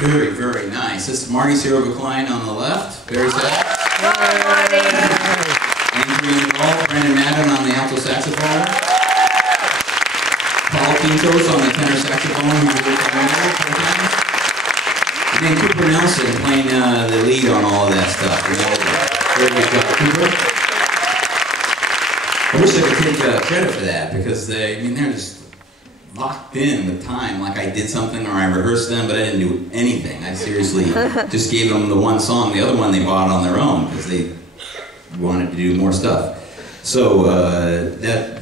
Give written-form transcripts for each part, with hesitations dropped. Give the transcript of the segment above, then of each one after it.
Very, very nice. This is Marty Sierra-Klein on the left. Very sad. Andrew Ball, Brandon Madden on the alto saxophone. Paul Pintos on the tenor saxophone. And then Cooper Nelson playing the lead on all of that stuff. Very good job, Cooper. I wish I could take credit for that because they're just locked in with time, like I did something or I rehearsed them, but I didn't do anything. I seriously just gave them the one song. The other one they bought on their own because they wanted to do more stuff. So that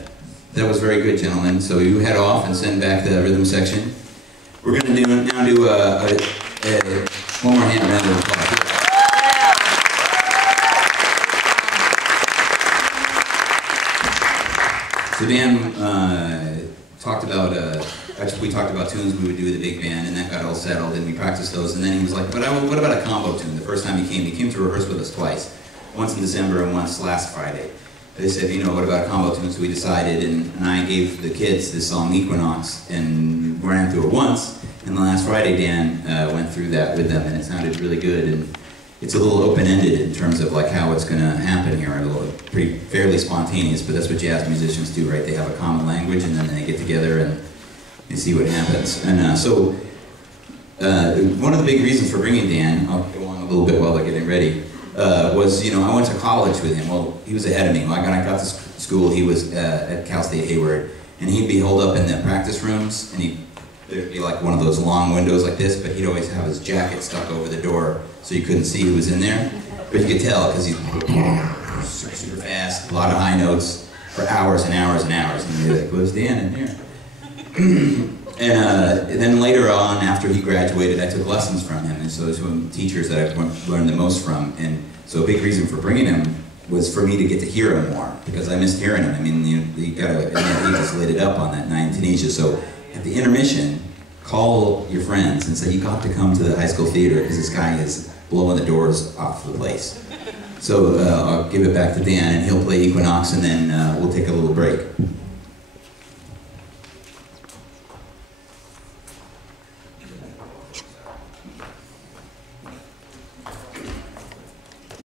was very good, gentlemen. So you head off and send back the rhythm section. We're going to now do one more hand round of applause. So Dan talked about, we talked about tunes we would do with the big band, and that got all settled, and we practiced those, and then he was like, but what about a combo tune? The first time he came to rehearse with us twice, once in December and once last Friday. They said, you know, what about a combo tune? So we decided, and I gave the kids this song, Equinox, and ran through it once, and the last Friday Dan went through that with them, and it sounded really good, and it's a little open-ended in terms of like how it's going to happen here, fairly spontaneous, but that's what jazz musicians do, right? They have a common language and then they get together and they see what happens. And so one of the big reasons for bringing Dan, I'll go on a little bit while they're getting ready, was, you know, I went to college with him. Well, he was ahead of me. When I got to school, he was at Cal State Hayward, and he'd be holed up in the practice rooms, and there'd be like one of those long windows like this, but he'd always have his jacket stuck over the door so you couldn't see who was in there. But you could tell because he's super fast, a lot of high notes for hours and hours and hours. And you're like, what's Dan in here? And then later on, after he graduated, I took lessons from him. And so those were teachers that I've learned the most from. And so a big reason for bringing him was for me to get to hear him more, because I missed hearing him. I mean, he just lit it up on that night in Tunisia. So at the intermission, call your friends and say, you got to come to the high school theater because this guy is blowing the doors off the place. So I'll give it back to Dan and he'll play Equinox, and then we'll take a little break.